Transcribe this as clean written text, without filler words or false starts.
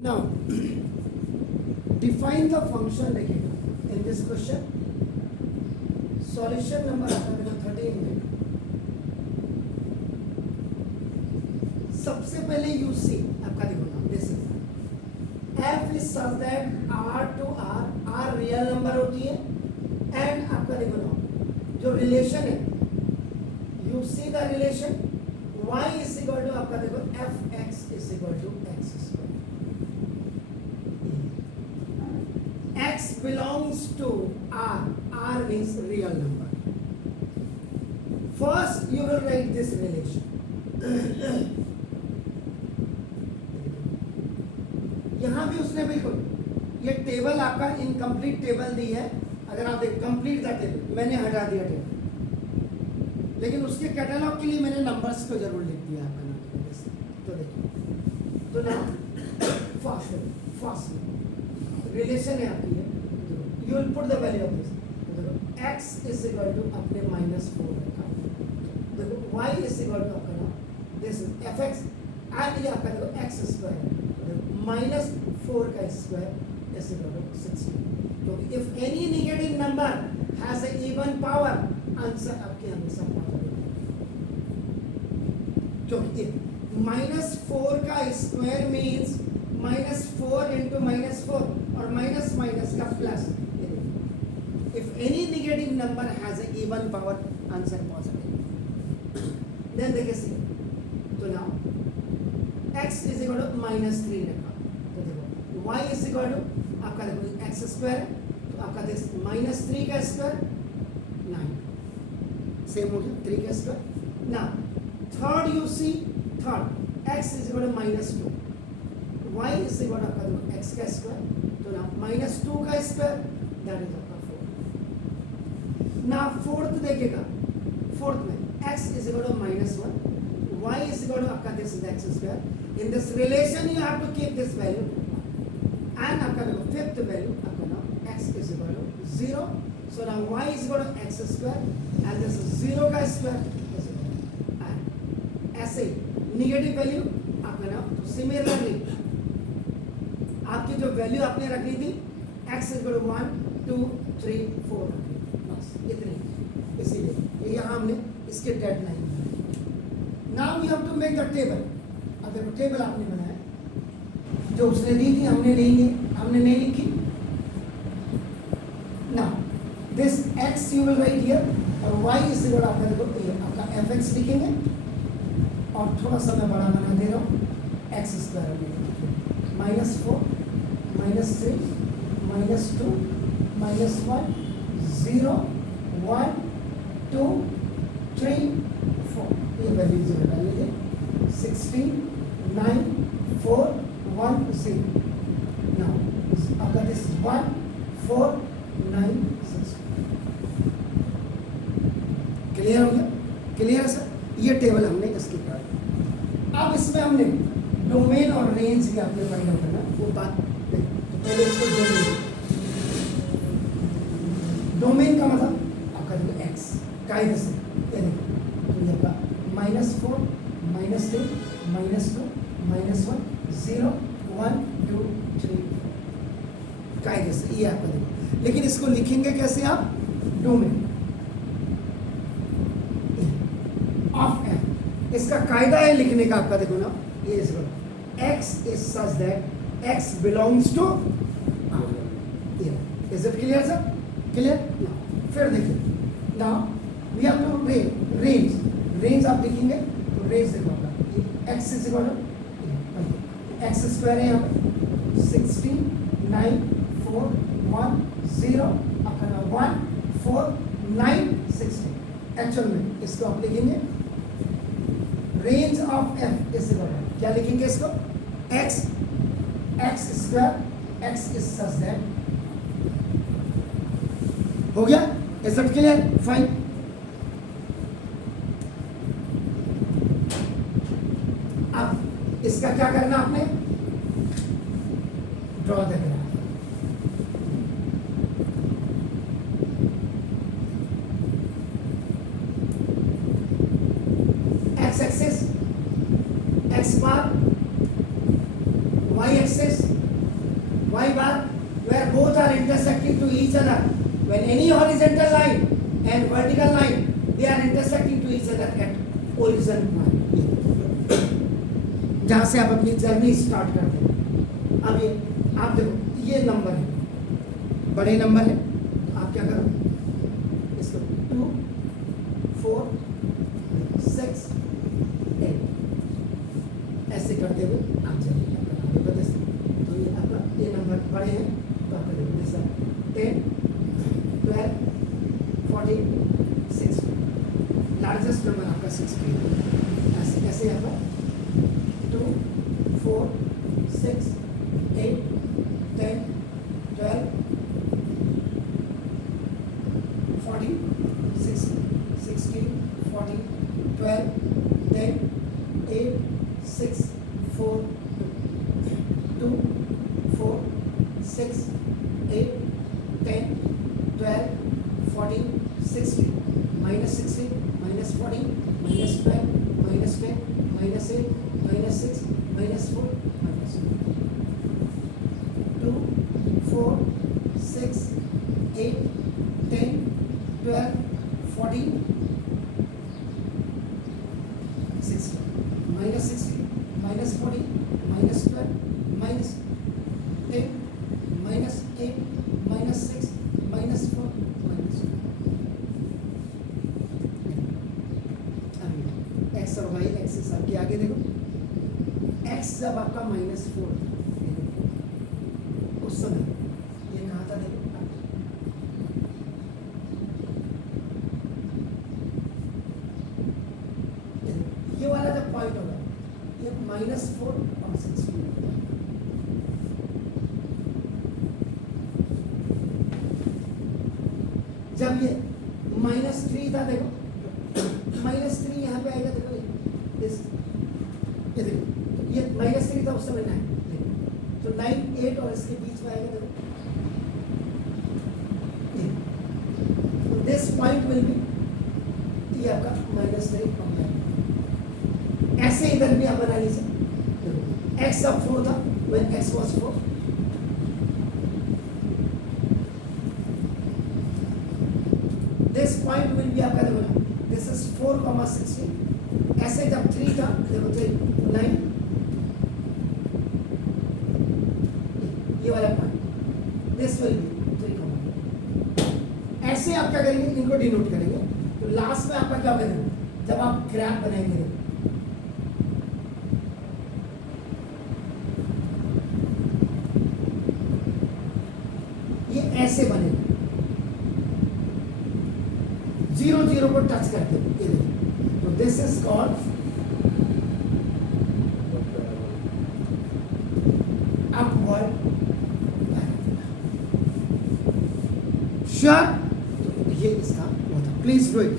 Now, define the function देखिएगा in this question. Solution number आपका देखो 13 में सबसे पहले you see आपका देखो ना this is f is such that r to r real number होती है and आपका देखो ना जो relation है you see the relation y is equal to आपका देखो fx is equal to x square. X belongs to R. R means real number. First, you will write this relation. यहाँ भी उसने बिल्कुल ये टेबल आपका इनकम्प्लीट टेबल दी है. अगर आप देख कंप्लीट द टेबल मैंने हटा दिया टेबल, लेकिन उसके कैटलॉग के लिए मैंने नंबर्स को जरूर लिख दिया आपका नाम. तो देखिए तो ना फास्ट रिलेशन है आपकी है. You will put the value of this. देखो x इज इक्वल टू अपने -4 रखा. देखो y इज इक्वल टू आपका ना दिस fx एंड ये आपका देखो x स्क्वायर -4 का स्क्वायर इज इक्वल टू 16. तो if any negative number has a even power answer आपके हमेशा पॉजिटिव. क्योंकि -4 का स्क्वायर मींस -4 into -4 और माइनस माइनस का plus. If any negative number has a even power answer positive. Then देखिए तो now x is equal to -3 रखा. तो देखो y इज इक्वल टू आपका देखो x स्क्वायर तो आपका देखो -3 का स्क्वायर 9 सेम हो गया 3 का square. Now third you see third x is equal to -2 y is equal to आपका देखो x का स्क्वायर तो ना -2 का स्क्वायर दैट इज आपका 4. ना फोर्थ देखिएगा फोर्थ में x is equal to -1 y is equal to आपका this is x square. In this relation you have to keep this value and आपका देखो fifth value आपका ना x is equal to 0. So now y is equal to x square and this is 0 का square is equal and ऐसे negative value आपका ना similarly आपकी जो वैल्यू आपने रखनी थी x is equal to 1 2 3 4 बस इतनी. इसीलिए यहाँ हमने इसके deadline. Now we have to make the table. अब देखो टेबल आपने बनाया जो उसने दी थी हमने नहीं लिखी. Now this x you will write here और y is equal to आपका देखो ये आपका fx लिखेंगे और थोड़ा सा मैं बड़ा बना दे रहा हूँ x स्क्वायर में -4 -3 -2 -1 0 1 2 3 4 ये वैल्यू जो डाल लीजिए 16 9 4 1 0. नाउ आपका दिस 1 4 9 6. क्लियर हो गया? क्लियर है सर? ये टेबल हमने इसकी कर. अब इसमें हमने डोमेन और रेंज की आपने फाइंड आउट करना वो बात. तो पहले इसको डोमेन का मतलब आपका जो x कायदे से ये देखो तो ये आपका -4 -3 -2 -1 0 1 2 3 कायदे से ये आपका देखो. लेकिन इसको लिखेंगे कैसे आप? Domain of f. इसका कायदा है लिखने का आपका देखो ना ये इसको x is such that x belongs to r. Is it clear sir? Clear? Now फिर देखिए now we have to range आप लिखेंगे तो रेंज देखो आपका x is equal to x square है यहाँ पर 16 9 4 1 0 आपका ना 1 4 9 16. एक्चुअल में इसको आप लिखेंगे range of f is equal to क्या लिखेंगे इसको x square x is such that. हो गया? Is that clear? फाइन. अब इसका क्या करना आपने? Draw the graph. x axis x bar y axis y bar where both are intersecting to each other. When any horizontal line and vertical line they are intersecting to each other at origin point. जहाँ से आप अपनी journey start करते हैं. अब ये आप देखो ये नंबर है, बड़े नंबर है, आप क्या करो इसको 2 4 6 8 ऐसे करते हुए आप चलिए आगे बढ़ते हैं. तो ये आपका ये नंबर बड़े हैं तो आपका देखो जैसा 10 12 14 16 लार्जेस्ट नंबर आपका 16 ऐसे कैसे आपका 2 4 6 8 10 12 14 16 16 14 12 10 8 6 4 2 4 6 8 10 12 14 16 minus 16 minus 14 minus 12 minus 10 minus 8 minus 6 minus 4 minus 2 4 6 8 10 12 14 16 minus 16 minus 14 minus 12 minus 10 minus 8 minus 6 minus 4 minus 2. X और वाई एक्सिस आपके आगे देखो. एक्स जब आपका -4 उस समय ये कहाँ था देखो. ये वाला जब पॉइंट होगा ये -4 और 6 जब ये -3 था देखो, -3 यहाँ पे आएगा देखो ये देखो ये -3 था उस समय 9 तो 9 8 और इसके बीच में आएगा देखो. तो दिस पॉइंट विल बी ये आपका -3 ऐसे इधर भी आप बना लीजिए. x अब 4 था when x was 4. This point will be आपका देखो ना, this is 4,16. ऐसे जब 3 था देखो 3 9 ये वाला पॉइंट this will be 3, ऐसे आप क्या करेंगे इनको डिनोट करेंगे. तो लास्ट में आपका क्या बनेगा जब आप ग्राफ बनाएंगे ये ऐसे बनेगा 0 0 को टच करते हुए ये देखिए. तो this is called upward parabola. Sure. तो ये इसका होता. Please do it.